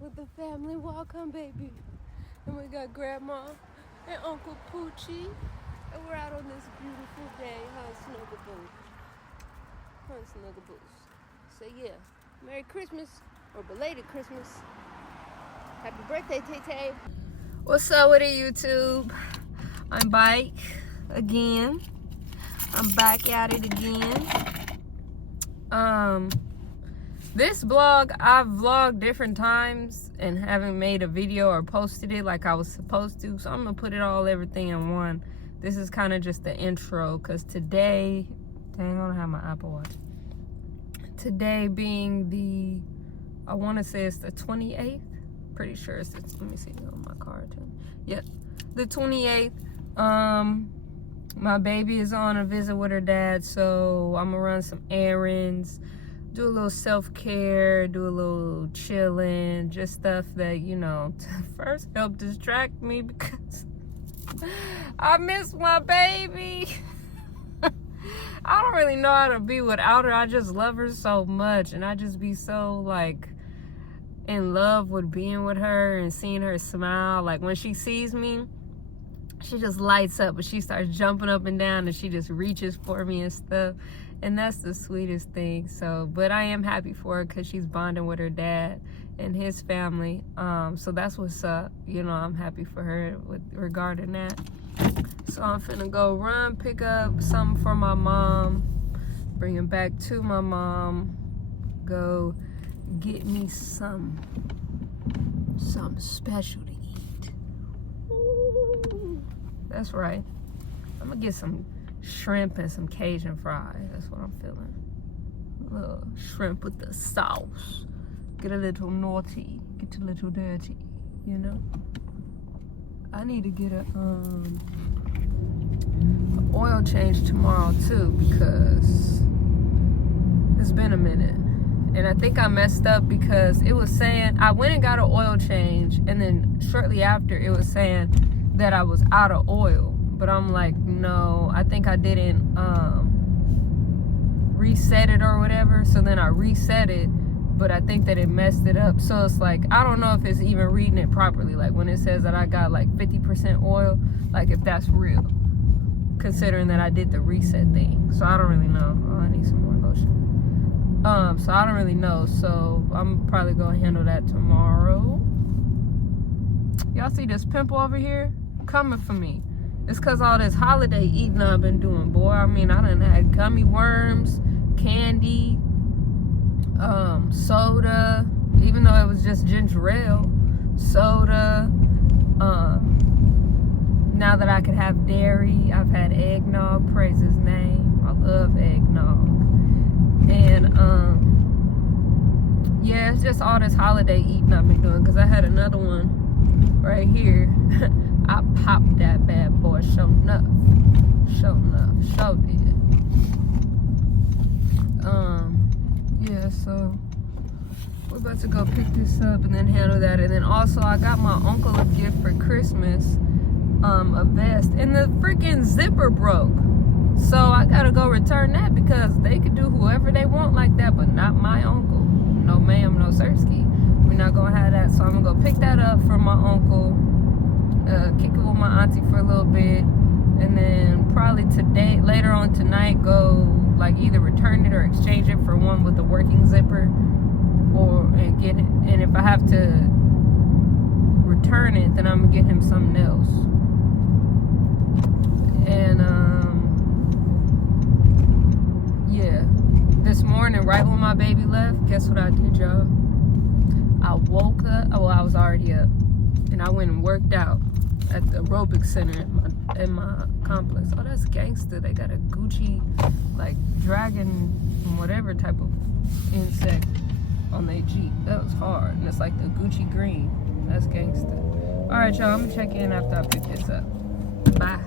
with the family. Welcome, baby. And we got Grandma and Uncle Poochie. And we're out on this beautiful day, huh, Snuggaboo? Huh, Snuggaboos. So yeah, Merry Christmas, or belated Christmas. Happy birthday, Tay-Tay. What's up with it, YouTube? I'm back again. I'm back at it again. This vlog, I've vlogged different times and haven't made a video or posted it like I was supposed to. So I'm gonna put everything in one. This is kind of just the intro, because today, dang, I don't have my Apple Watch. Today being the, I want to say it's the 28th. Pretty sure it's the, let me see on my card too. Yep, the 28th. My baby is on a visit with her dad, so I'm gonna run some errands, do a little self-care, do a little chilling, just stuff that, you know, to first help distract me because I miss my baby. I don't really know how to be without her. I just love her so much, and I just be so like in love with being with her and seeing her smile. Like when she sees me, she just lights up, but she starts jumping up and down and she just reaches for me and stuff. And that's the sweetest thing. So, but I am happy for her because she's bonding with her dad and his family. So that's what's up. You know, I'm happy for her with regarding that. So I'm finna go run, pick up something for my mom, bring it back to my mom, go get me some special to eat. Ooh, that's right. I'm gonna get some shrimp and some Cajun fries. That's what I'm feeling. A little shrimp with the sauce. Get a little naughty, get a little dirty, you know? I need to get a oil change tomorrow too, because it's been a minute. And I think I messed up because it was saying, I went and got an oil change, and then shortly after it was saying that I was out of oil. But I'm like, no, I think I didn't reset it or whatever. So then I reset it, but I think that it messed it up. So it's like, I don't know if it's even reading it properly. Like when it says that I got like 50% oil, like if that's real, considering that I did the reset thing. So I don't really know. Oh, I need some more lotion. So I don't really know. So I'm probably gonna handle that tomorrow. Y'all see this pimple over here? Coming for me. It's cause all this holiday eating I've been doing, boy. I mean, I done had gummy worms, candy, soda, even though it was just ginger ale, soda. Now that I could have dairy, I've had eggnog, praise his name. I love eggnog. And yeah, it's just all this holiday eating I've been doing, cause I had another one right here. I popped that bad boy, show enough, show did. Yeah, so we're about to go pick this up and then handle that. And then also I got my uncle a gift for Christmas, a vest, and the freaking zipper broke. So I gotta go return that because they could do whoever they want like that, but not my uncle. No ma'am, no sirski. We're not gonna have that. So I'm gonna go pick that up from my uncle. Kick it with my auntie for a little bit, and then probably today, later on tonight, go like either return it or exchange it for one with the working zipper, and get it. And if I have to return it, then I'm gonna get him something else. And yeah, this morning right when my baby left, guess what I did, y'all? I woke up. Well, I was already up, and I went and worked out at the aerobic center in my complex. Oh, that's gangster. They got a Gucci, like, dragon, whatever type of insect on their Jeep. That was hard. And it's like the Gucci green. That's gangster. All right, y'all. I'm going to check in after I pick this up. Bye.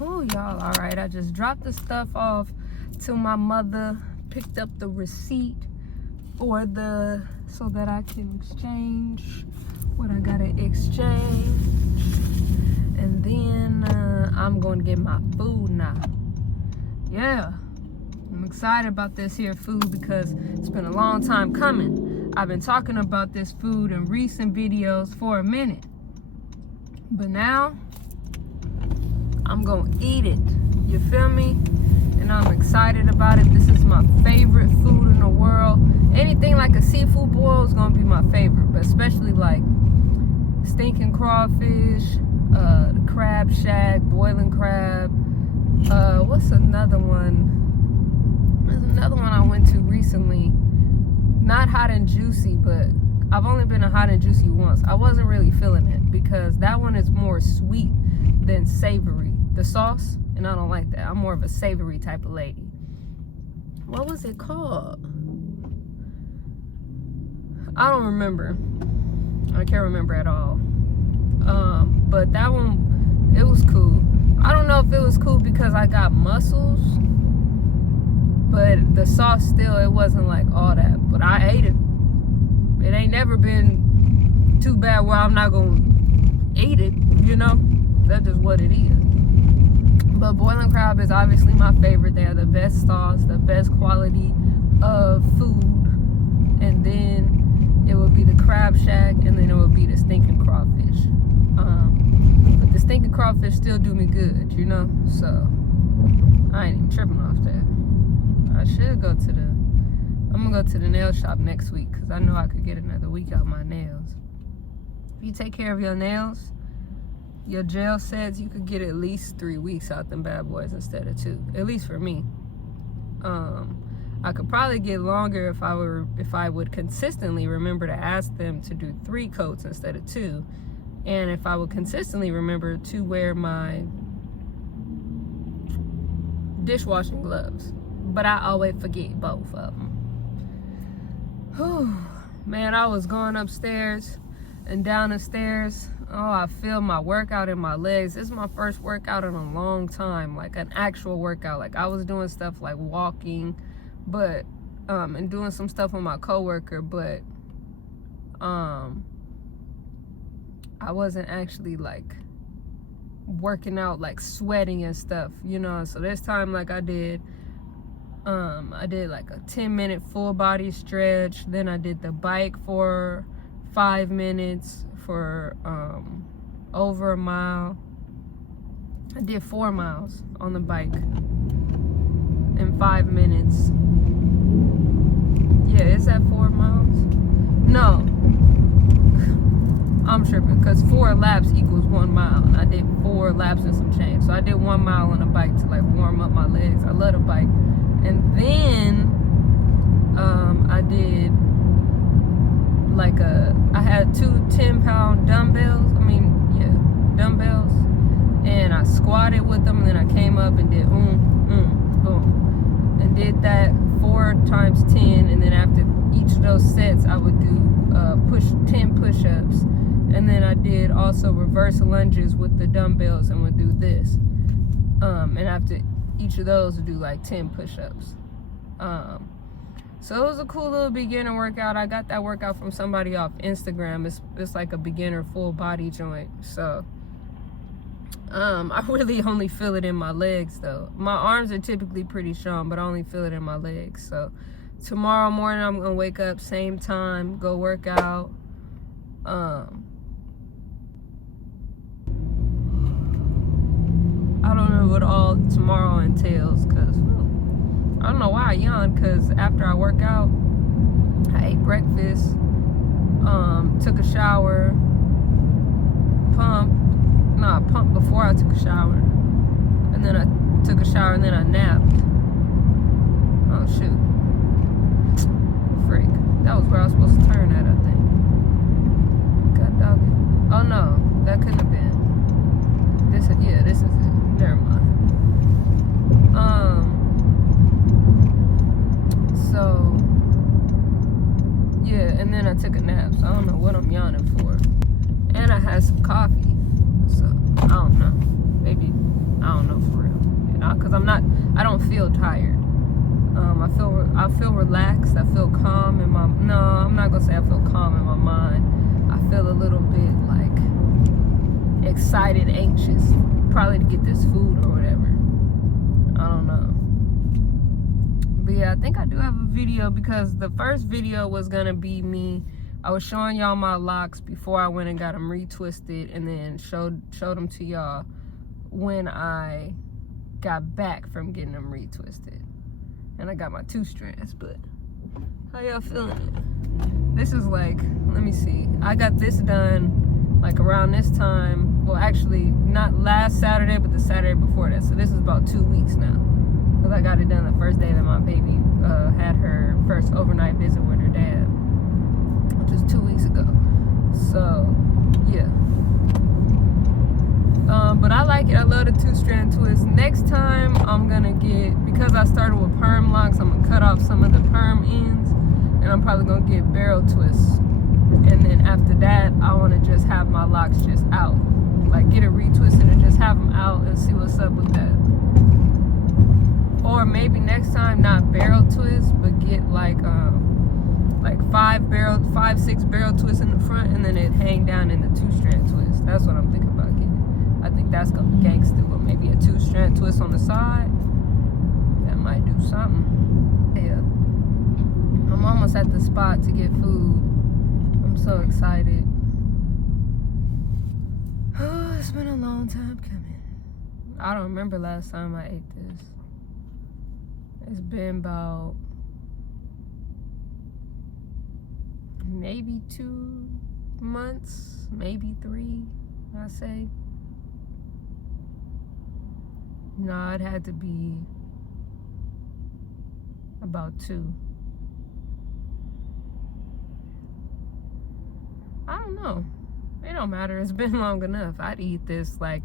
Oh, y'all. All right. I just dropped the stuff off to my mother. Picked up the receipt for so that I can exchange what I gotta exchange, and then I'm going to get my food now. Yeah, I'm excited about this here food because it's been a long time coming. I've been talking about this food in recent videos for a minute, but now I'm gonna eat it. You feel me? And I'm excited about it. This is my favorite food in the world. Anything like a seafood boil is gonna be my favorite, but especially like stinking crawfish, the crab shack, boiling crab. What's another one? There's another one I went to recently. Not hot and juicy, but I've only been to hot and juicy once. I wasn't really feeling it because that one is more sweet than savory. The sauce, and I don't like that. I'm more of a savory type of lady. What was it called? I don't remember. I can't remember at all. But that one, it was cool. I don't know if it was cool because I got mussels, but the sauce still, it wasn't like all that. But I ate it. It ain't never been too bad where I'm not gonna eat it, you know? That's just what it is. But boiling crab is obviously my favorite. They have the best sauce, the best quality of food. And then it would be the crab shack, and then it would be the stinking crawfish. But the stinking crawfish still do me good, you know? So I ain't even tripping off that. I should go to I'm gonna go to the nail shop next week because I know I could get another week out my nails. If you take care of your nails, your gel says you could get at least 3 weeks out them bad boys instead of 2. At least for me. I could probably get longer if I would consistently remember to ask them to do 3 coats instead of 2. And if I would consistently remember to wear my dishwashing gloves. But I always forget both of them. Whew. Man, I was going upstairs and down the stairs. Oh, I feel my workout in my legs. This is my first workout in a long time, like an actual workout. Like I was doing stuff like walking, but and doing some stuff with my coworker, but I wasn't actually like working out, like sweating and stuff, you know. So this time, like I did like a 10-minute full body stretch. Then I did the bike for 5 minutes for over a mile. I did 4 miles on the bike in 5 minutes. Yeah, is that 4 miles? No, I'm tripping because 4 laps equals 1 mile, and I did 4 laps and some change. So I did 1 mile on the bike to like warm up my legs. I love the bike. And then I did like I had 2 10-pound dumbbells. Dumbbells. And I squatted with them, and then I came up and did boom. And did that 4 times 10, and then after each of those sets, I would do 10 push-ups. And then I did also reverse lunges with the dumbbells and would do this. And after each of those, would do like 10 push-ups. So it was a cool little beginner workout. I got that workout from somebody off Instagram. It's like a beginner full body joint. So I really only feel it in my legs though. My arms are typically pretty strong, but I only feel it in my legs. So tomorrow morning I'm gonna wake up same time, go work out. I don't know what all tomorrow entails, because I don't know why I yawned, because after I work out, I ate breakfast, took a shower, I pumped before I took a shower, and then I took a shower, and then I napped. Oh shoot, freak, that was where I was supposed to turn at, I think. God doggy. Oh no, that couldn't have been. This is it. Never mind. So yeah, and then I took a nap, so I don't know what I'm yawning for. And I had some coffee, so I don't know. Maybe, I don't know for real, you know, because I don't feel tired. I feel relaxed. I feel calm in my. No, I'm not gonna say I feel calm in my mind. I feel a little bit like excited, anxious, probably to get this food or whatever. I don't know. But yeah, I think I do have a video, because the first video was gonna be me. I was showing y'all my locks before I went and got them retwisted, and then showed them to y'all when I got back from getting them retwisted. And I got my 2 strands. But how y'all feeling it? This is like, let me see. I got this done like around this time. Well, actually, not last Saturday, but the Saturday before that. So this is about 2 weeks now. Because I got it done the first day that my baby had her first overnight visit with her dad, which was 2 weeks ago. So, yeah. But I like it. I love the 2-strand twist. Next time, I'm going to get, because I started with perm locks, I'm going to cut off some of the perm ends. And I'm probably going to get barrel twists. And then after that, I want to just have my locks just out. Like, get it retwisted and just have them out and see what's up with that. Or maybe next time, not barrel twists, but get like 6 barrel twists in the front, and then it hang down in the 2-strand twist. That's what I'm thinking about getting. I think that's gonna be gangsta, but maybe a 2-strand twist on the side. That might do something. Yeah. I'm almost at the spot to get food. I'm so excited. Oh, it's been a long time coming. I don't remember last time I ate this. It's been about maybe 2 months, maybe 3, I say. No, it had to be about 2. I don't know. It don't matter. It's been long enough. I'd eat this like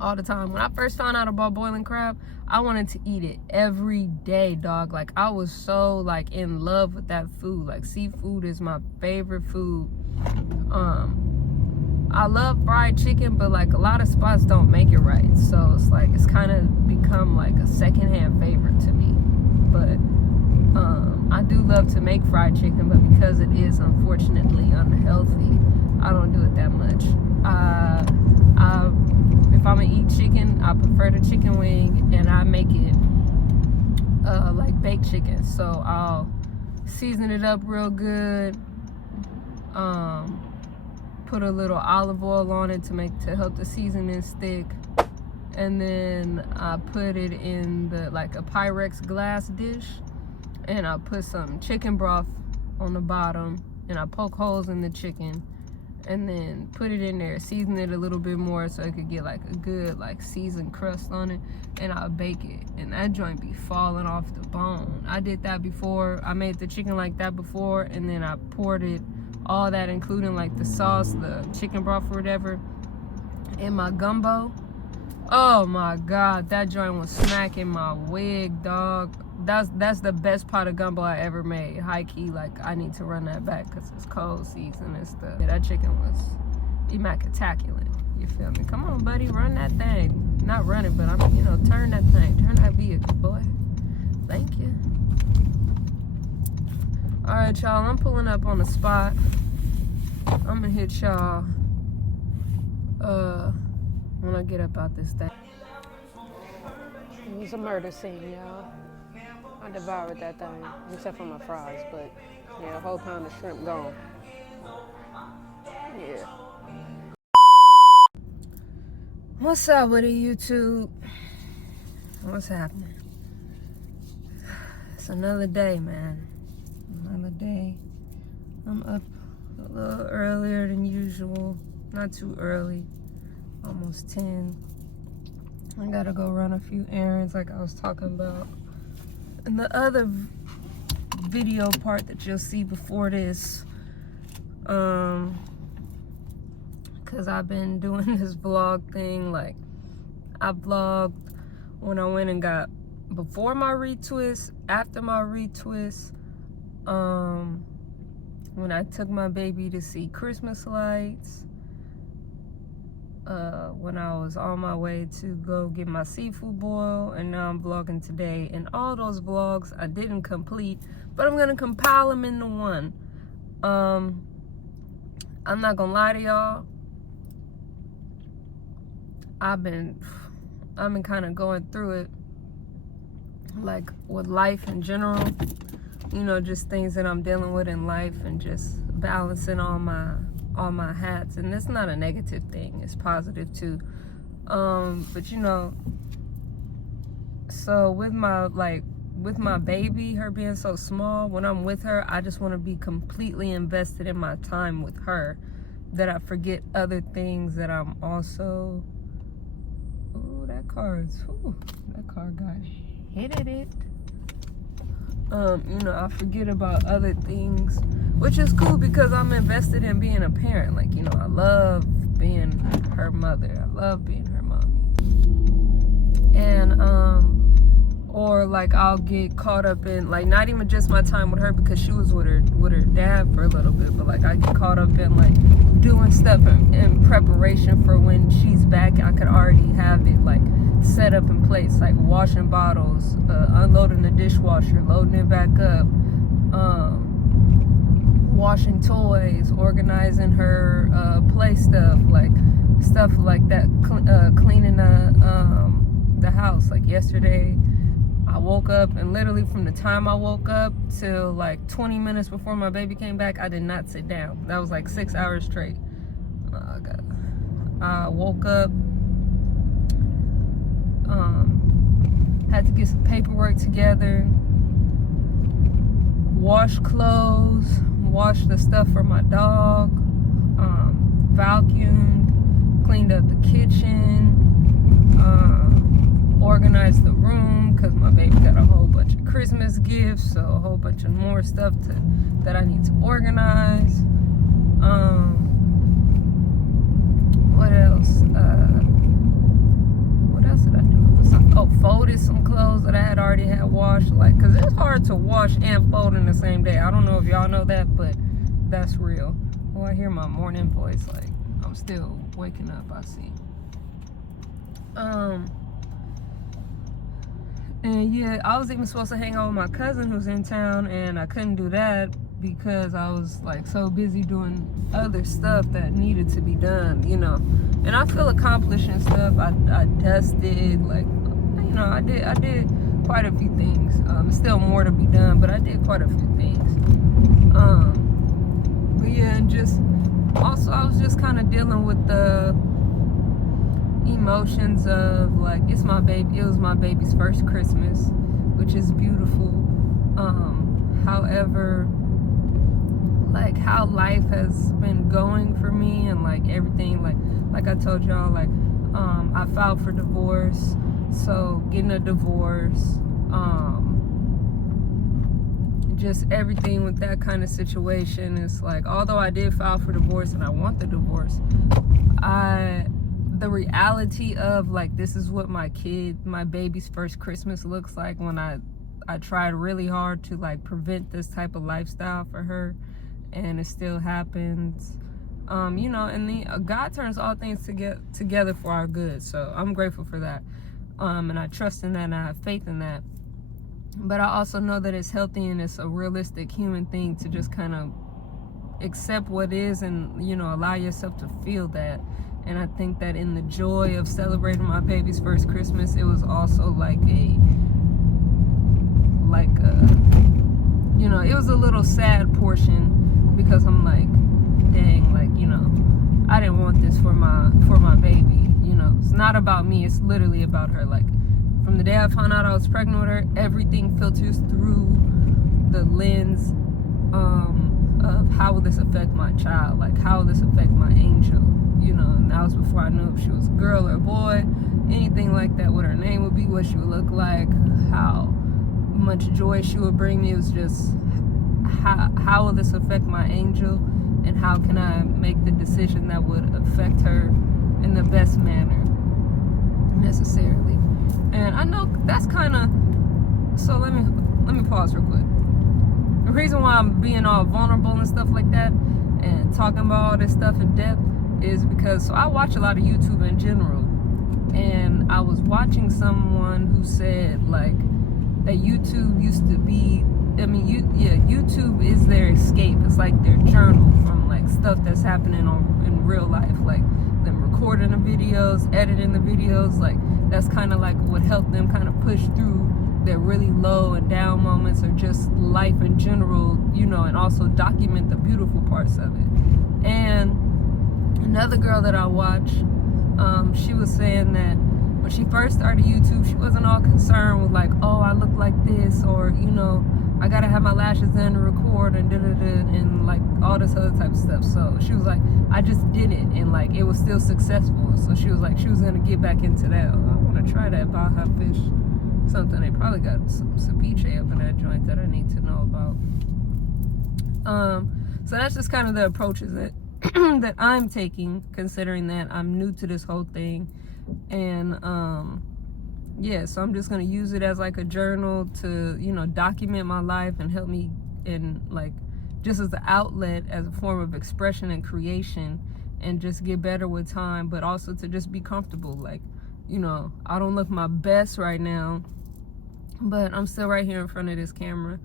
all the time. When I first found out about boiling crab, I wanted to eat it every day, dog. Like, I was so like in love with that food. Like, seafood is my favorite food. I love fried chicken, but like a lot of spots don't make it right. So it's like, it's kind of become like a secondhand favorite to me. But I do love to make fried chicken, but because it is unfortunately unhealthy, I don't do it that much. If I'm gonna eat chicken, I prefer the chicken wing, and I make it like baked chicken. So I'll season it up real good. Put a little olive oil on it to help the seasoning stick, and then I put it in like a Pyrex glass dish, and I put some chicken broth on the bottom, and I poke holes in the chicken, and then put it in there, season it a little bit more so it could get like a good like seasoned crust on it, and I'll bake it, and that joint be falling off the bone. I did that before. I made the chicken like that before, and then I poured it, all that including like the sauce, the chicken broth or whatever, in my gumbo. Oh my God, that joint was smacking my wig, dog. That's the best pot of gumbo I ever made. High key, like, I need to run that back because it's cold season and stuff. Yeah, that chicken was immaculate. You feel me? Come on, buddy, run that thing. Not run it, but turn that thing. Turn that vehicle, boy. Thank you. All right, y'all, I'm pulling up on the spot. I'm gonna hit y'all when I get up out this thing. It was a murder scene, y'all. I devoured that thing, except for my fries, but yeah, a whole pound of shrimp gone. Yeah. What's up with it, YouTube? What's happening? It's another day, man. Another day. I'm up a little earlier than usual. Not too early. Almost 10. I gotta go run a few errands like I was talking about in the other video part that you'll see before this. Cause I've been doing this vlog thing. Like, I vlogged when I went and got, before my retwist, after my retwist, when I took my baby to see Christmas lights, when I was on my way to go get my seafood boil, and now I'm vlogging today. And all those vlogs I didn't complete, but I'm gonna compile them into one. I'm not gonna lie to y'all, I've been kind of going through it like with life in general, you know, just things that I'm dealing with in life, and just balancing all my hats. And it's not a negative thing, it's positive too. But you know, so with my baby, her being so small, when I'm with her, I just want to be completely invested in my time with her, that I forget other things that I'm also. Ooh, that car got hit at it. You know, I forget about other things, which is cool because I'm invested in being a parent. Like, you know, I love being her mother. I love being her mommy. And or like I'll get caught up in, like, not even just my time with her, because she was with her dad for a little bit, but like I get caught up in like doing stuff in preparation for when she's back. I could already have it like set up in place, like washing bottles, unloading the dishwasher, loading it back up, washing toys, organizing her play stuff like that, cleaning the house. Like yesterday I woke up, and literally from the time I woke up till like 20 minutes before my baby came back, I did not sit down. That was like 6 hours straight. I woke up, had to get some paperwork together, wash clothes, wash the stuff for my dog, vacuumed, cleaned up the kitchen, organized the room, because my baby got a whole bunch of Christmas gifts, so a whole bunch of more stuff that I need to organize. What else? What else did I do? Folded some clothes that I had already had washed, like, because it's hard to wash and fold in the same day. I don't know if y'all know that, but that's real. Oh, I hear my morning voice, like I'm still waking up, I see. And yeah, I was even supposed to hang out with my cousin who's in town, and I couldn't do that because I was like so busy doing other stuff that needed to be done, you know. And I feel accomplished and stuff. I dusted, like, you know, I did quite a few things. Still more to be done, but I did quite a few things. But yeah, and just also I was just kind of dealing with the emotions of like, it was my baby's first Christmas, which is beautiful. However, like how life has been going for me, and like everything, like I told y'all, like I filed for divorce, so getting a divorce, just everything with that kind of situation is like, although I did file for divorce and I want the divorce, the reality of like, this is what my baby's first Christmas looks like, when I tried really hard to like prevent this type of lifestyle for her, and it still happens. You know, and God turns all things together for our good, so I'm grateful for that. And I trust in that, and I have faith in that. But I also know that it's healthy and it's a realistic human thing to just kind of accept what is, and, you know, allow yourself to feel that. And I think that in the joy of celebrating my baby's first Christmas, it was also like you know, it was a little sad portion, because I'm like, dang, like, you know, I didn't want this for my baby, you know. It's not about me, it's literally about her. Like, from the day I found out I was pregnant with her, everything filters through the lens of how will this affect my child, like how will this affect my angel, you know. And that was before I knew if she was a girl or a boy, anything like that, what her name would be, what she would look like, how much joy she would bring me. It was just, how will this affect my angel, and how can I make the decision that would affect her in the best manner necessarily. And I know that's kind of, so let me pause real quick. The reason why I'm being all vulnerable and stuff like that and talking about all this stuff in depth is because, so I watch a lot of YouTube in general, and I was watching someone who said like that YouTube used to be, I mean, YouTube is their escape. It's like their journal from like stuff that's happening in real life, like them recording the videos, editing the videos. Like, that's kind of like what helped them kind of push through their really low and down moments, or just life in general, you know, and also document the beautiful parts of it. And another girl that I watch, she was saying that when she first started YouTube, she wasn't all concerned with like, oh, I look like this, or, you know, I gotta have my lashes in to record and and like all this other type of stuff. So she was like, I just did it, and like it was still successful. So she was like, she was gonna get back into that. I want to try that Baja fish something. They probably got some ceviche up in that joint that I need to know about. So that's just kind of the approaches that that I'm taking, considering that I'm new to this whole thing. And yeah, so I'm just gonna use it as like a journal to, you know, document my life and help me in like just as an outlet, as a form of expression and creation, and just get better with time, but also to just be comfortable. Like, you know, I don't look my best right now, but I'm still right here in front of this camera,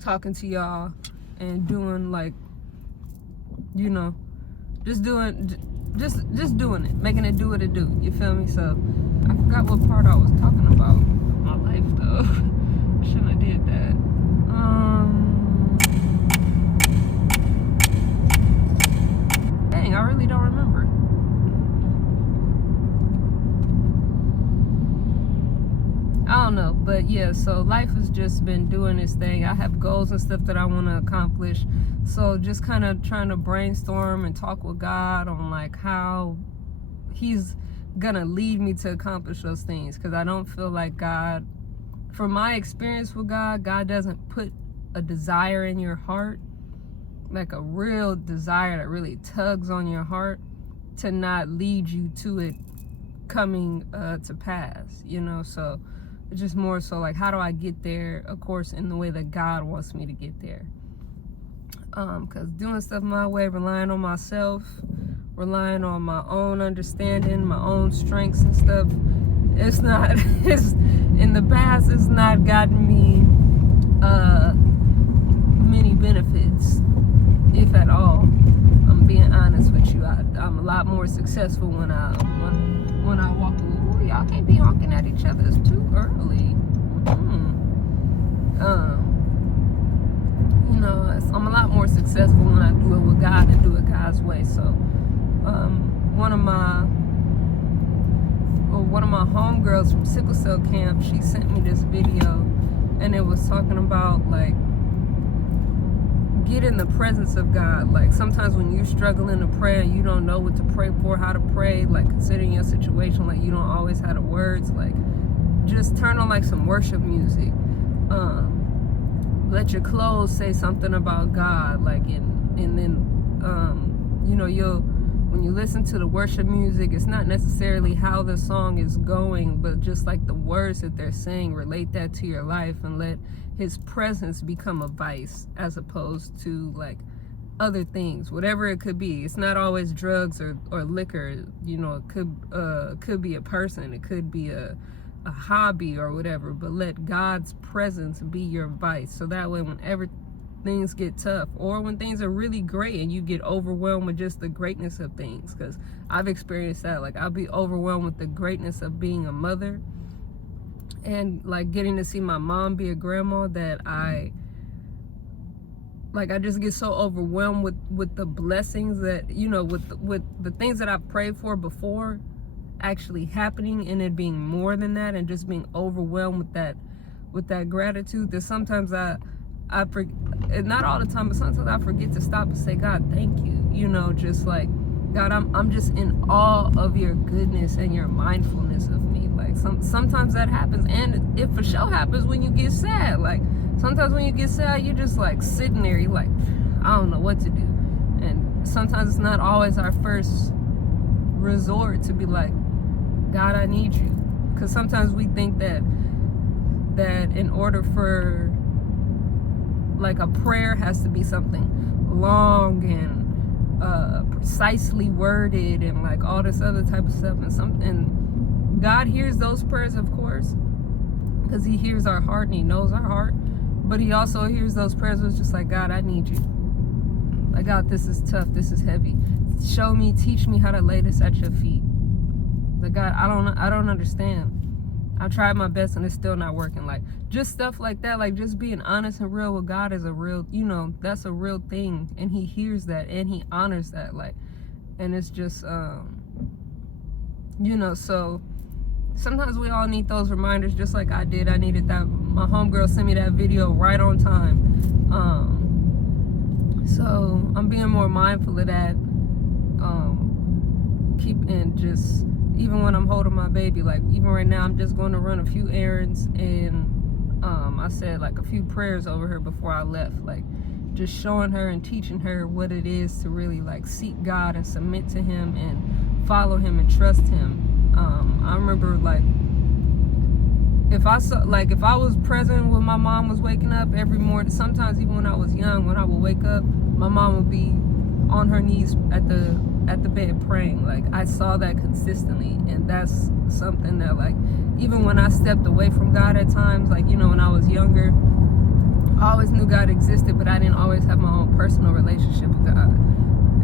talking to y'all and doing like, you know, just doing it, making it do what it do. You feel me? So I forgot what part I was talking about. My life though. Shouldn't have did that. Dang, I really don't remember. I don't know, but yeah, so life has just been doing its thing. I have goals and stuff that I want to accomplish, so just kind of trying to brainstorm and talk with God on like how he's gonna lead me to accomplish those things, because I don't feel like God, from my experience with God doesn't put a desire in your heart, like a real desire that really tugs on your heart, to not lead you to it coming to pass, you know. So it's just more so like, how do I get there, of course, in the way that God wants me to get there. Because doing stuff my way, relying on myself, relying on my own understanding, my own strengths and stuff, it's not, it's, in the past, it's not gotten me many benefits, if at all. I'm being honest with you. I'm a lot more successful when I walk away. Ooh, y'all can't be honking at each other. It's too early. You know, I'm a lot more successful when I do it with God and do it God's way. So, one of my homegirls from sickle cell camp, she sent me this video, and it was talking about like, get in the presence of God. Like sometimes when you're struggling to pray and you don't know what to pray for, how to pray, like considering your situation, like you don't always have the words, like just turn on like some worship music. Let your clothes say something about God, like, and then you know, when you listen to the worship music, it's not necessarily how the song is going, but just like the words that they're saying, relate that to your life and let his presence become a vice, as opposed to like other things, whatever it could be. It's not always drugs or liquor, you know. It could be a person, it could be a hobby or whatever, but let God's presence be your vice. So that way, whenever things get tough, or when things are really great and you get overwhelmed with just the greatness of things, because I've experienced that. Like I'll be overwhelmed with the greatness of being a mother, and like getting to see my mom be a grandma, that I just get so overwhelmed with the blessings that, you know, with the things that I've prayed for before actually happening, and it being more than that, and just being overwhelmed with that gratitude, that sometimes I forget, not all the time, but sometimes I forget to stop and say, God, thank you. You know, just like, God, I'm just in awe of your goodness and your mindfulness of me. Like sometimes that happens, and it for sure happens when you get sad. Like sometimes when you get sad, you're just like sitting there, you're like, I don't know what to do. And sometimes it's not always our first resort to be like, God, I need you. Because sometimes we think that in order for like a prayer has to be something long and precisely worded and like all this other type of stuff, and God hears those prayers, of course, because he hears our heart and he knows our heart, but he also hears those prayers where it's just like, God, I need you. Like, God, this is tough, this is heavy, show me, teach me how to lay this at your feet. Like, God, I don't understand. I tried my best and it's still not working. Like, just stuff like that, like just being honest and real with God is a real, you know, that's a real thing, and he hears that and he honors that. Like, and it's just you know, so sometimes we all need those reminders, just like I did. I needed that. My homegirl sent me that video right on time. So I'm being more mindful of that. And just, even when I'm holding my baby, like even right now, I'm just going to run a few errands, and I said like a few prayers over her before I left, like just showing her and teaching her what it is to really like seek God and submit to him and follow him and trust him. I remember like if I was present when my mom was waking up every morning, sometimes even when I was young, when I would wake up, my mom would be on her knees at the bed praying. Like, I saw that consistently, and that's something that, like, even when I stepped away from God at times, like, you know, when I was younger, I always knew God existed, but I didn't always have my own personal relationship with God.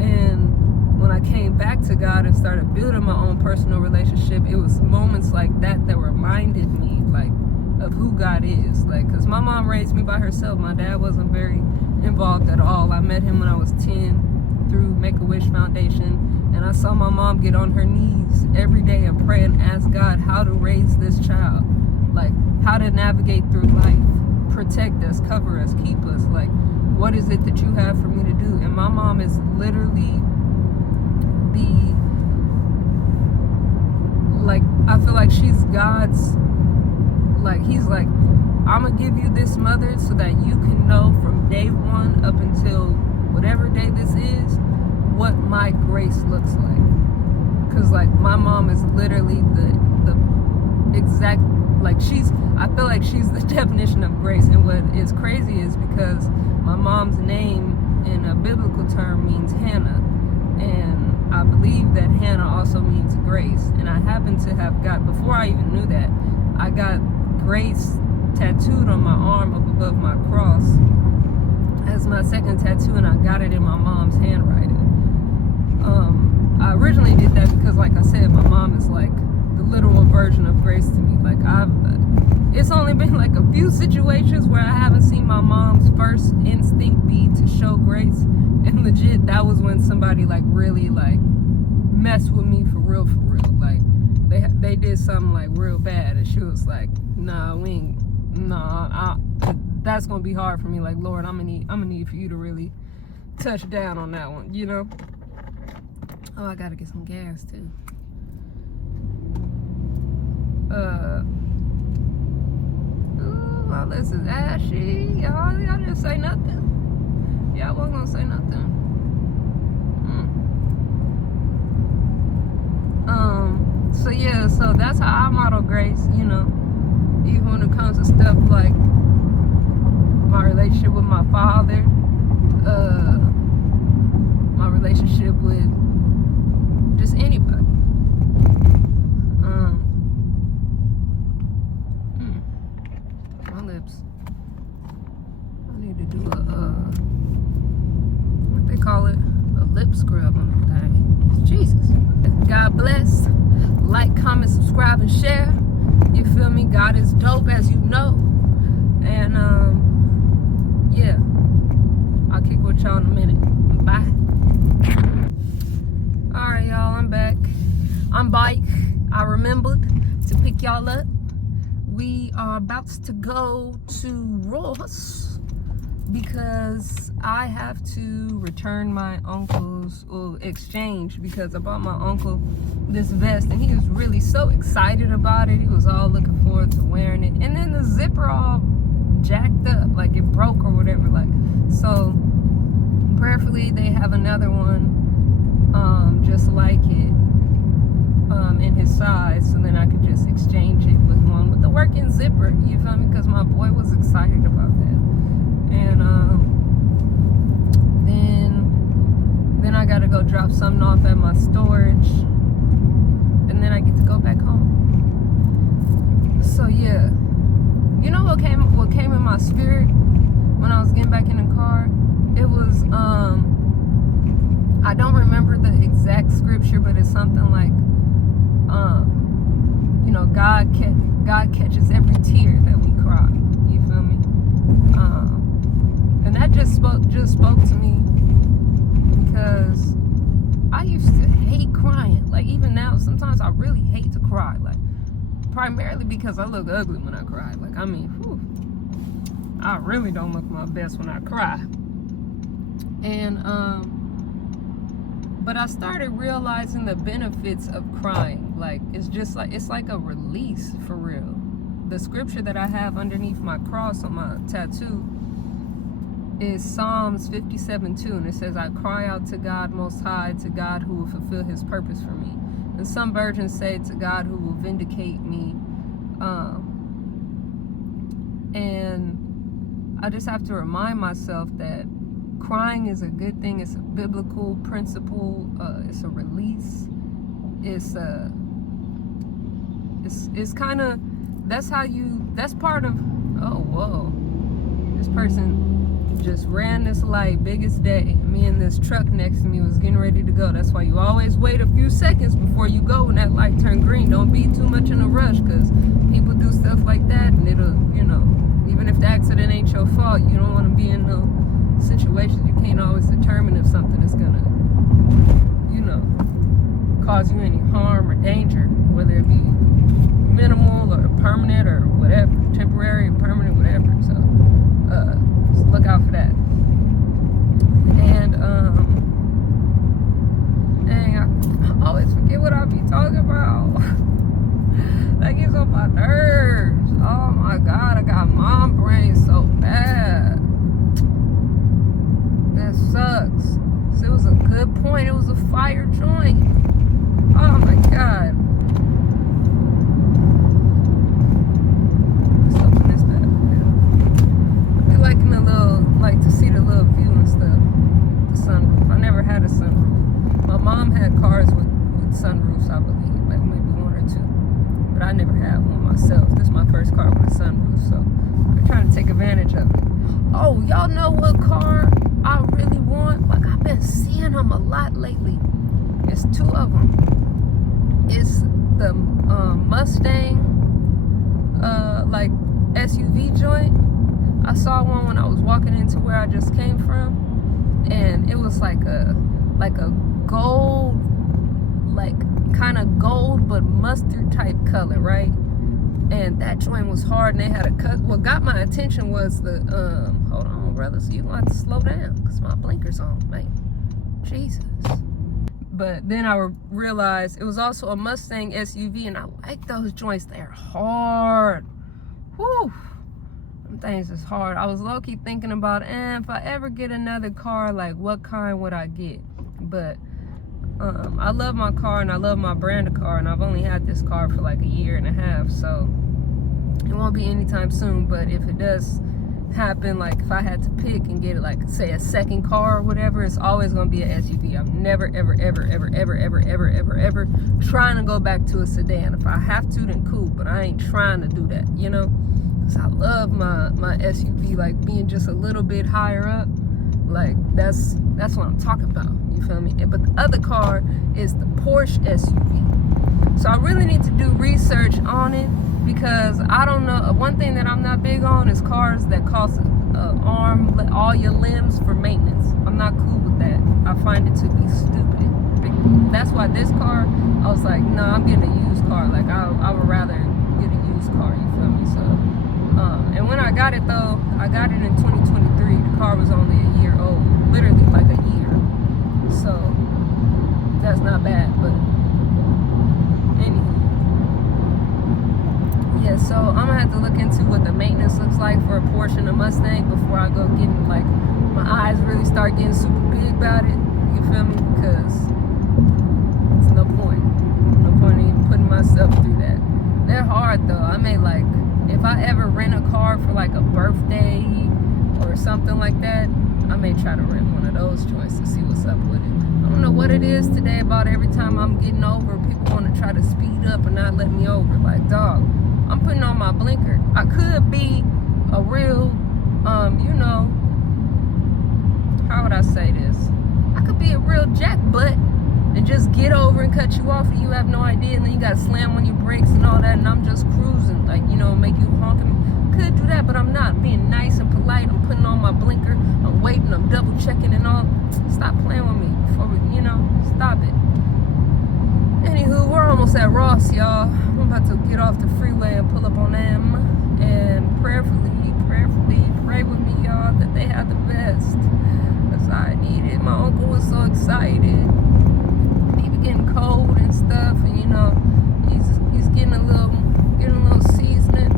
And when I came back to God and started building my own personal relationship, it was moments like that that reminded me, like, of who God is. Like, because my mom raised me by herself. My dad wasn't very involved at all. I met him when I was 10 through Make-A-Wish Foundation, and I saw my mom get on her knees every day and pray and ask God how to raise this child, like how to navigate through life, protect us, cover us, keep us. Like, what is it that you have for me to do? And my mom is literally I feel like she's God's, like, he's like, I'm gonna give you this mother so that you can know from day one up until whatever day this is, what my grace looks like. Because, like, my mom is literally the exact, like, I feel like she's the definition of grace. And what is crazy is because my mom's name in a biblical term means Hannah, and I believe that Hannah also means grace. And I happen to have before I even knew that, I got grace tattooed on my arm up above my cross as my second tattoo, and I got it in my mom's handwriting. I originally did that because, like I said, my mom is like the literal version of grace to me. Like, it's only been like a few situations where I haven't seen my mom's first instinct be to show grace, and legit, that was when somebody like really like messed with me for real. Like, they did something like real bad, and she was like, that's gonna be hard for me. Like, Lord, I'm gonna need for you to really touch down on that one, you know. Oh, I gotta get some gas too. Ooh, my list is ashy. Y'all didn't say nothing. Y'all wasn't gonna say nothing. So yeah, so that's how I model grace, you know. Even when it comes to stuff like my relationship with my father, my relationship with just anybody. My lips. I need to do what they call it, a lip scrub on the thing. Jesus. God bless. Like, comment, subscribe, and share. You feel me? God is dope, as you know. And yeah, I'll kick with y'all in a minute. Bye. Alright, y'all, I'm back. I'm back. I remembered to pick y'all up. We are about to go to Ross because I have to return my uncle's, or exchange, because I bought my uncle this vest and he was really so excited about it. He was all looking forward to wearing it, and then the zipper all jacked up, like it broke or whatever. Like, so prayerfully they have another one just like it in his size, so then I could just exchange it with one with the working zipper, you feel me? Because my boy was excited about that. And then I gotta go drop something off at my storage, and then I get to go back home. So yeah, you know what came in my spirit when I was getting back in the car? It was I don't remember the exact scripture, but it's something like you know, God catches every tear that we cry. You feel me? And that just spoke to me, because I used to hate crying. Like, even now, sometimes I really hate to cry. Like, primarily because I look ugly when I cry. Like, I mean, whew, I really don't look my best when I cry. And but I started realizing the benefits of crying. Like, it's like a release, for real. The scripture that I have underneath my cross on my tattoo is Psalms 57:2, and it says, I cry out to God Most High, to God who will fulfill his purpose for me. And some versions say, to God who will vindicate me. And I just have to remind myself that crying is a good thing. It's a biblical principle. It's a release. It's kind of, that's part of, oh, whoa. This person just ran this light, biggest day. Me and this truck next to me was getting ready to go. That's why you always wait a few seconds before you go when that light turn green. Don't be too much in a rush, because people do stuff like that, and it'll, you know, even if the accident ain't your fault, you don't want to be in no situations. You can't always determine if something is gonna, you know, cause you any harm or danger, whether it be minimal or permanent or whatever, temporary or permanent, whatever. So just look out for that. And dang, I always forget what I be talking about. That gets on my nerves. Oh my God, I got mom brain so bad. That sucks. So it was a good point. It was a fire joint. Oh my God. Let's open this back. I be liking like to see the little view and stuff. The sunroof. I never had a sunroof. My mom had cars with sunroofs, I believe, like maybe one or two. But I never had one myself. This is my first car with a sunroof, so I'm trying to take advantage of it. Oh, y'all know what car I really want? Like, I've been seeing them a lot lately. It's two of them. It's the Mustang, like SUV joint. I saw one when I was walking into where I just came from, and it was like a gold, like kind of gold but mustard type color, right? And that joint was hard, and they had a cut. What got my attention was the hold on, brother, so you gonna have to slow down because my blinker's on, man. Jesus. But then I realized it was also a Mustang SUV, and I like those joints. They're hard. Whew. Them things is hard. I was low-key thinking about, if I ever get another car, like, what kind would I get? But I love my car, and I love my brand of car, and I've only had this car for like a year and a half, so it won't be anytime soon. But if it does happen, like if I had to pick and get it, like say a second car or whatever, it's always gonna be an SUV. I'm never ever trying to go back to a sedan. If I have to, then cool, but I ain't trying to do that, you know, because I love my SUV, like being just a little bit higher up. Like that's what I'm talking about, you feel me? But the other car is the Porsche SUV, so I really need to do research on it, because I don't know. One thing that I'm not big on is cars that cost arm all your limbs for maintenance. I'm not cool with that. I find it to be stupid. That's why this car, I was like, no, I'm getting a used car. Like I would rather get a used car, you feel me? So and when I got it though, I got it in 2023. The car was only a year old, literally like a year. So that's not bad, but anyway. Yeah, so I'm gonna have to look into what the maintenance looks like for a Porsche and a Mustang before I go getting, like, my eyes really start getting super big about it. You feel me? Because it's no point in even putting myself through that. They're hard though. I may, like, if I ever rent a car for like a birthday or something like that, I may try to rent one of those joints to see what's up with it. I don't know what it is today about every time I'm getting over, people want to try to speed up and not let me over. Like, dog, I'm putting on my blinker. I could be a real, you know, how would I say this? I could be a real jackbutt and just get over and cut you off, and you have no idea, and then you gotta slam on your brakes and all that, and I'm just cruising, like, you know, make you honking. Could do that, but I'm not. I'm being nice and polite. I'm putting on my blinker. I'm waiting. I'm double checking and all. Stop playing with me before we, you know, stop it. Anywho, we're almost at Ross, y'all. I'm about to get off the freeway and pull up on them, and prayerfully pray with me, y'all, that they have the best, because I need it. My uncle was so excited. He be getting cold and stuff, and you know, he's getting a little seasoning.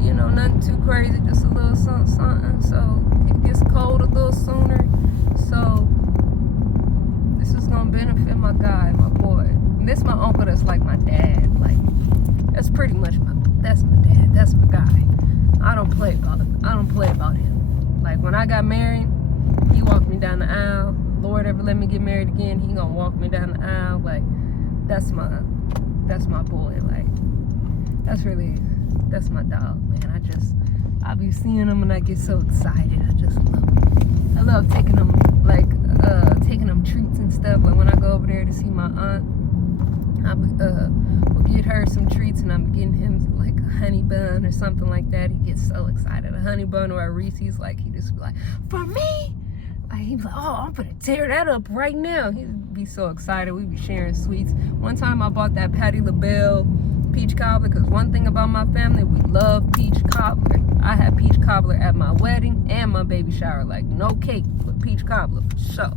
You know, nothing too crazy, just a little something. So it gets cold a little sooner. So this is gonna benefit my guy, my boy. And this my uncle that's like my dad. Like, that's pretty much that's my dad. That's my guy. I don't play about him. Like, when I got married, he walked me down the aisle. Lord ever let me get married again, he gonna walk me down the aisle. Like, that's my boy. Like, that's my dog, man. I be seeing him and I get so excited. I love taking him, like, taking him treats and stuff. Like, when I go over there to see my aunt, will get her some treats, and I'm getting him like a honey bun or something like that. He gets so excited. A honey bun or a Reese's, like, he just be like, for me? Like, he'd be like, oh, I'm gonna tear that up right now. He'd be so excited. We'd be sharing sweets. One time I bought that Patti LaBelle peach cobbler, because one thing about my family, we love peach cobbler. I had peach cobbler at my wedding and my baby shower. Like, no cake, but peach cobbler for sure.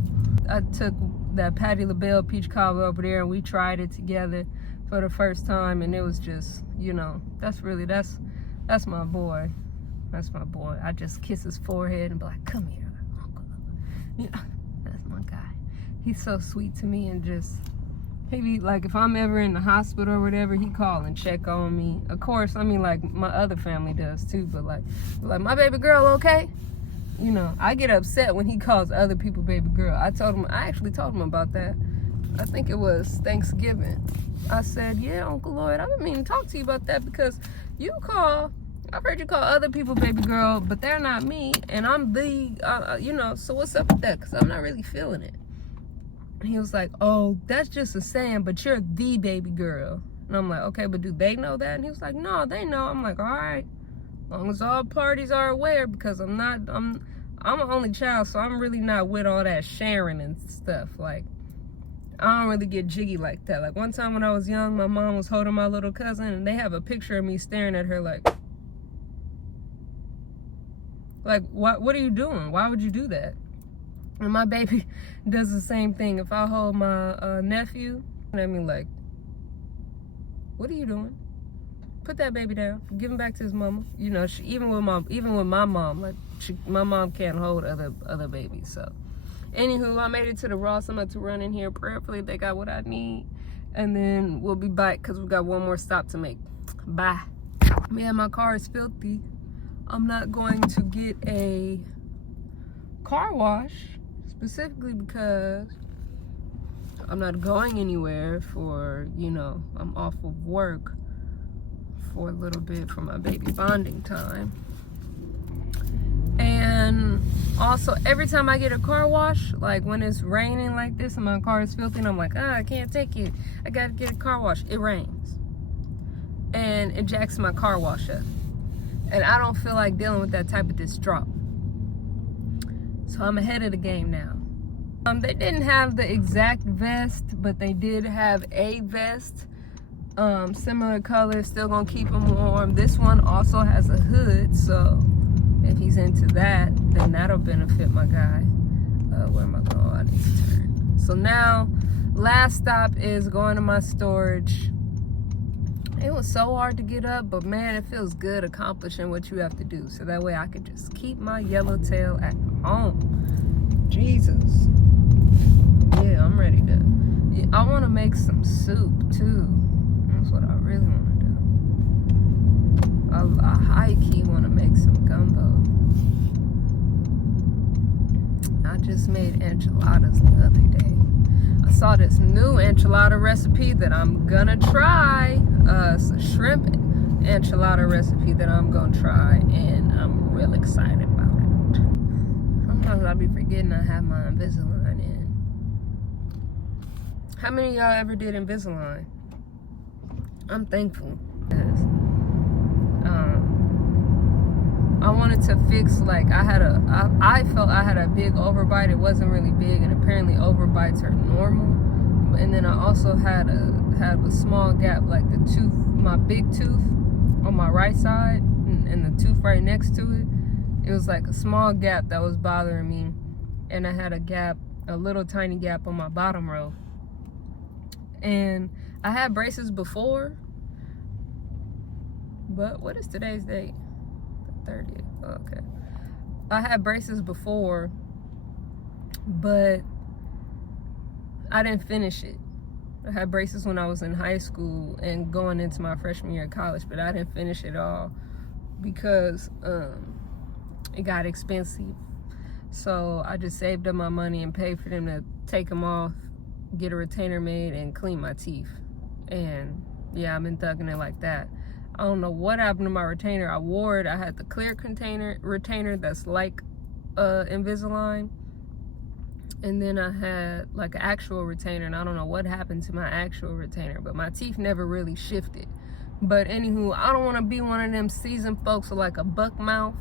I took that Patti LaBelle peach cobbler over there, and we tried it together for the first time, and it was just, you know, that's my boy. That's my boy. I just kiss his forehead and be like, come here, Uncle. You know, that's my guy. He's so sweet to me, and just, he be like, if I'm ever in the hospital or whatever, he call and check on me. Of course, I mean, like, my other family does too, but like my baby girl okay? You know, I get upset when he calls other people baby girl. I actually told him about that. I think it was Thanksgiving. I said, yeah, Uncle Lloyd, I've been meaning to talk to you about that, because I've heard you call other people baby girl, but they're not me, and I'm you know, so what's up with that? Because I'm not really feeling it. And he was like, oh, that's just a saying, but you're the baby girl. And I'm like, okay, but do they know that? And he was like, no, they know. I'm like, all right, as long as all parties are aware, because I'm an only child, so I'm really not with all that sharing and stuff. Like, I don't really get jiggy like that. Like, one time when I was young, my mom was holding my little cousin, and they have a picture of me staring at her like, what are you doing? Why would you do that? And my baby does the same thing. If I hold my nephew, I mean, like, what are you doing? Put that baby down. Give him back to his mama. You know, even with my mom, like, my mom can't hold other babies. So, anywho, I made it to the Ross. I'm about to run in here. Prayerfully, they got what I need, and then we'll be back because we got one more stop to make. Bye. Man, my car is filthy. I'm not going to get a car wash, specifically because I'm not going anywhere for, you know, I'm off of work for a little bit for my baby bonding time. And also, every time I get a car wash, like when it's raining like this and my car is filthy, and I'm like, I can't take it, I gotta get a car wash. It rains and it jacks my car wash up, and I don't feel like dealing with that type of distraught. So I'm ahead of the game now. They didn't have the exact vest, but they did have a vest, similar color, still gonna keep him warm. This one also has a hood, so if he's into that, then that'll benefit my guy. Where am I going? I need to turn. So now, last stop is going to my storage. It was so hard to get up, but man, it feels good accomplishing what you have to do. So that way I could just keep my yellowtail at home. Jesus. Yeah, I'm ready to. Yeah, I want to make some soup too. That's what I really want to do. I high-key want to make some gumbo. I just made enchiladas the other day. I saw this new enchilada recipe that I'm gonna try. It's a shrimp enchilada recipe that I'm gonna try, and I'm real excited about it. Sometimes I'll be forgetting I have my Invisalign in. How many of y'all ever did Invisalign? I'm thankful. I wanted to fix, like, I felt I had a big overbite. It wasn't really big, and apparently overbites are normal. And then I also had a small gap, like the tooth, my big tooth on my right side, and the tooth right next to it. It was like a small gap that was bothering me, and I had a little tiny gap on my bottom row. And I had braces before, but what is today's date? The 30th. Oh, okay. I had braces before, but I didn't finish it. I had braces when I was in high school and going into my freshman year of college, but I didn't finish it all because it got expensive. So I just saved up my money and paid for them to take them off, get a retainer made, and clean my teeth. And yeah, I've been thugging it like that. I don't know what happened to my retainer. I wore it. I had the clear retainer that's like Invisalign. And then I had like an actual retainer, and I don't know what happened to my actual retainer, but my teeth never really shifted. But anywho, I don't want to be one of them seasoned folks with like a buck mouth.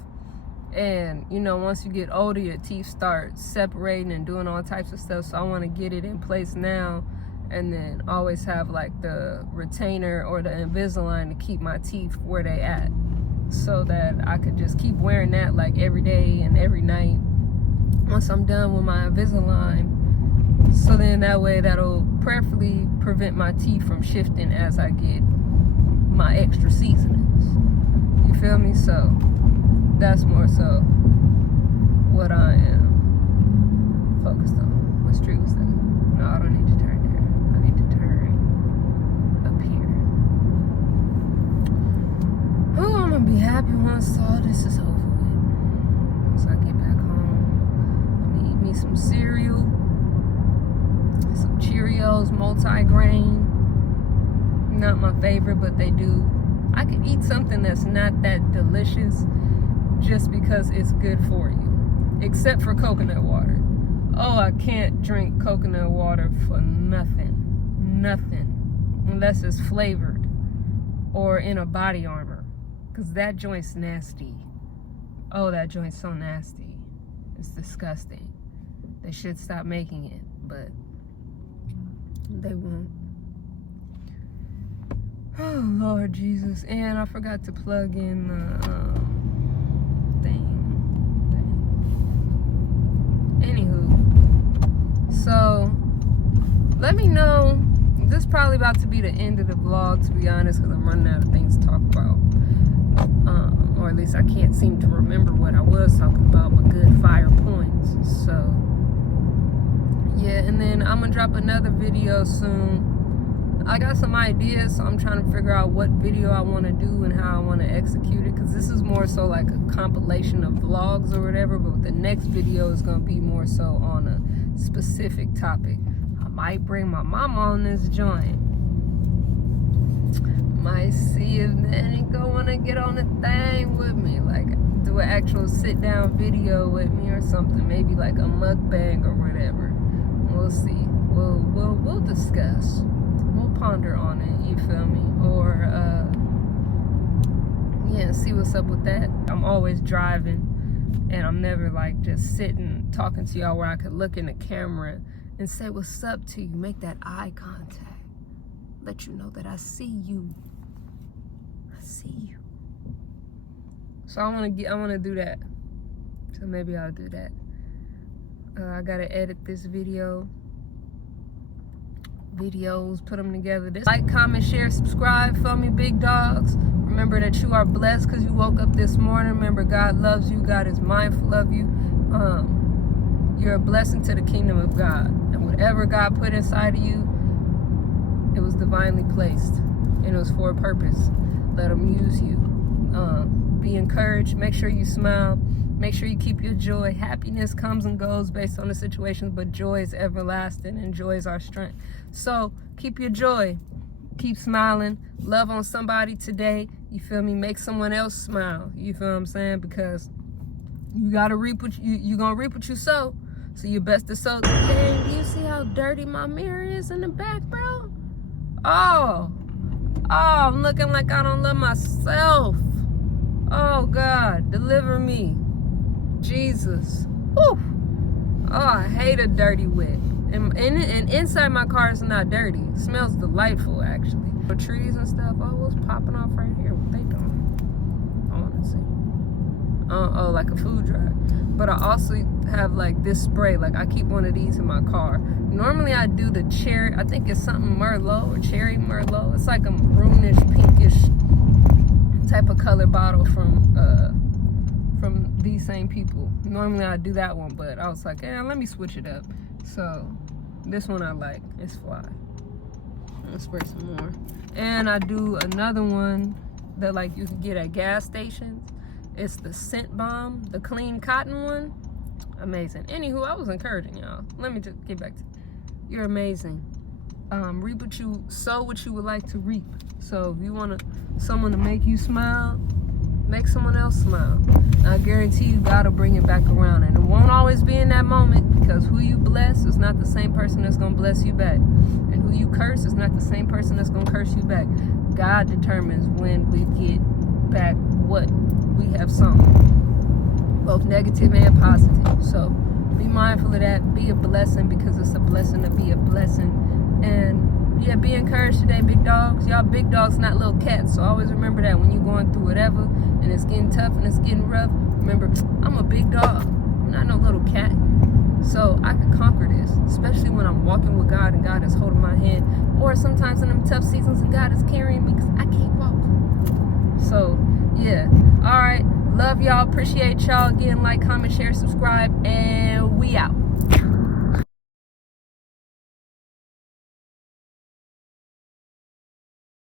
And you know, once you get older, your teeth start separating and doing all types of stuff. So I want to get it in place now, and then always have like the retainer or the Invisalign to keep my teeth where they at, so that I could just keep wearing that like every day and every night once I'm done with my Invisalign. So then that way that'll prayerfully prevent my teeth from shifting as I get my extra seasonings. You feel me? So that's more so what I am focused on. What street was that? No, I don't need to turn there. I need to turn up here. Oh, I'm gonna be happy once all this is over with. Once I get back home, I'm gonna eat me some cereal, some Cheerios, multi-grain. Not my favorite, but they do. I could eat something that's not that delicious just because it's good for you, except for coconut water. Oh, I can't drink coconut water for nothing, unless it's flavored or in a body armor, because that joint's nasty. Oh, that joint's so nasty. It's disgusting. They should stop making it, but they won't. Oh, Lord Jesus. And I forgot to plug in the thing. Anywho, so let me know. This is probably about to be the end of the vlog, to be honest, because I'm running out of things to talk about. Or at least I can't seem to remember what I was talking about, but good fire points. So yeah, and then I'm gonna drop another video soon. I got some ideas, so I'm trying to figure out what video I want to do and how I want to execute it, because this is more so like a compilation of vlogs or whatever, but the next video is going to be more so on a specific topic. I might bring my mama on this joint. Might see if Nanny go want to get on the thing with me, like do an actual sit down video with me or something, maybe like a mukbang or whatever. We'll see. We'll discuss. Ponder on it, you feel me? Or yeah, see what's up with that. I'm always driving, and I'm never like just sitting talking to y'all where I could look in the camera and say what's up to you, make that eye contact, let you know that I see you. So I want to do that. So maybe I'll do that. I gotta edit this videos, put them together. Like, comment, share, subscribe for me, big dogs. Remember that you are blessed because you woke up this morning. Remember, God loves you. God is mindful of you. You're a blessing to the kingdom of God. And whatever God put inside of you, it was divinely placed. And it was for a purpose. Let him use you. Be encouraged. Make sure you smile. Make sure you keep your joy. Happiness comes and goes based on the situations, but joy is everlasting, and joy is our strength. So keep your joy. Keep smiling. Love on somebody today. You feel me? Make someone else smile. You feel what I'm saying? Because you gotta reap what you're gonna reap what you sow. So you best to soak. Dang, do you see how dirty my mirror is in the back, bro? Oh, I'm looking like I don't love myself. Oh God, deliver me, Jesus. Whew. Oh, I hate a dirty wet. And inside my car is not dirty. It smells delightful, actually. The trees and stuff. Oh, what's popping off right here? What they doing? I want to see. Oh, like a food drive. But I also have like this spray. Like I keep one of these in my car. Normally I do the cherry. I think it's something Merlot or cherry Merlot. It's like a brownish, pinkish type of color bottle from these same people. Normally I do that one, but I was like, yeah, let me switch it up. So this one I like. It's fly. Let's spray some more. And I do another one that like you can get at gas stations. It's the scent bomb, the clean cotton one. Amazing. Anywho, I was encouraging y'all. Let me just get back to you're amazing. Reap what you sow, what you would like to reap. So if you want someone to make you smile, make someone else smile. I guarantee you God will bring it back around. And it won't always be in that moment, because who you bless is not the same person that's going to bless you back. And who you curse is not the same person that's going to curse you back. God determines when we get back what we have sown, both negative and positive. So be mindful of that. Be a blessing, because it's a blessing to be a blessing. And yeah, be encouraged today, big dogs. Y'all big dogs, not little cats. So always remember that when you're going through whatever and it's getting tough and it's getting rough, remember, I'm a big dog. I'm not no little cat. So I can conquer this, especially when I'm walking with God and God is holding my hand, or sometimes in them tough seasons and God is carrying me because I can't walk. So yeah, all right. Love y'all. Appreciate y'all. Again, like, comment, share, subscribe, and we out.